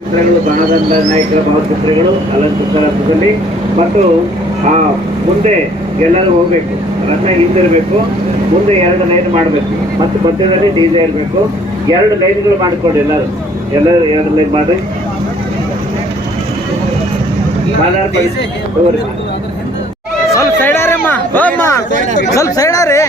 ಬಾಣದಂಡ ನಾಯಕರ ಭಾವಚಿತ್ರಗಳು ಅಲಂಕೃತ ರಥದಲ್ಲಿ ಮತ್ತು ಮುಂದೆ ಎಲ್ಲರೂ ಹೋಗ್ಬೇಕು. ರಥ ಹಿಂದಿರಬೇಕು, ಮುಂದೆ 2 ಲೈನ್ ಮಾಡಬೇಕು ಮತ್ತು ಮಧ್ಯದಲ್ಲಿ ಡಿಜೆ ಇರಬೇಕು. 2 ಲೈನ್ಗಳು ಮಾಡಿಕೊಂಡು ಎಲ್ಲರೂ 2 ಲೈನ್ ಮಾಡಿ ಸ್ವಲ್ಪ ಸೈಡ್ ಆರಮ್ಮ, ಸ್ವಲ್ಪ ಸೈಡ್ ಆರಿ.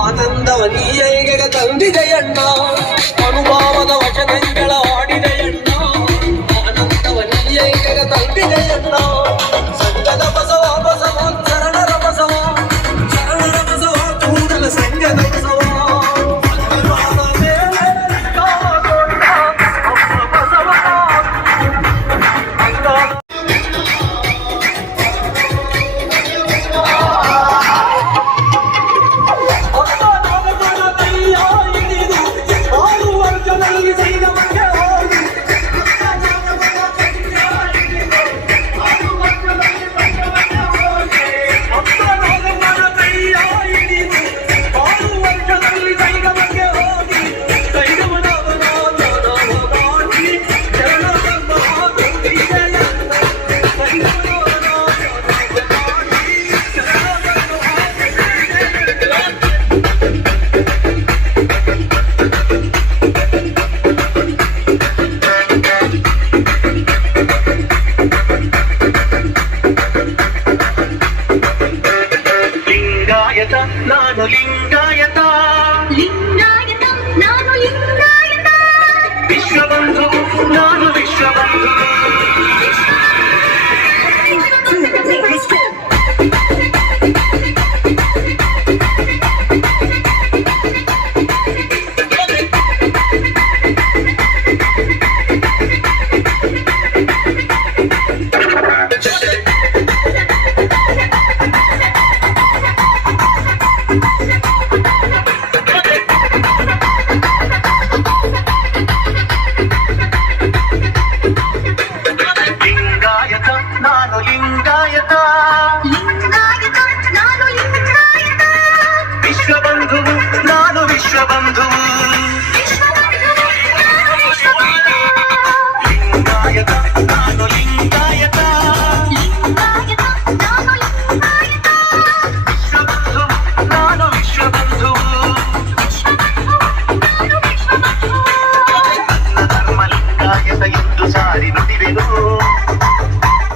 ಆನಂದವನಿಯೈಗ ತಂದಿದೆಯಣ್ಣ, ಅನುಭವದ ವಚನಗಳ ಆಡಿದೆಯಣ್ಣ. ಆನಂದವನಿಯೈಗ ತಂದಿದೆಯಣ್ಣ, ಸಂಗದ ಬಸವ ಬಸವ ಶರಣರ ಬಸವ, ಶರಣರ ಬಸವ ಕೂಡಲ ಸಂಗದ ಬಸವ. ನಾನು ಲಿಂಗಾಯತ, ಲಿಂಗಾಯತ ನಾನು ಲಿಂಗಾಯತ, ವಿಶ್ವಬಂಧು ನಾನು ವಿಶ್ವಬಂಧು. ಲಿಂಗಾಯತ ಲಿಂಗಾಯತ ನಾನು ಲಿಂಗಾಯತ, ವಿಶ್ವಬಂಧು ನಾನು ವಿಶ್ವಬಂಧು.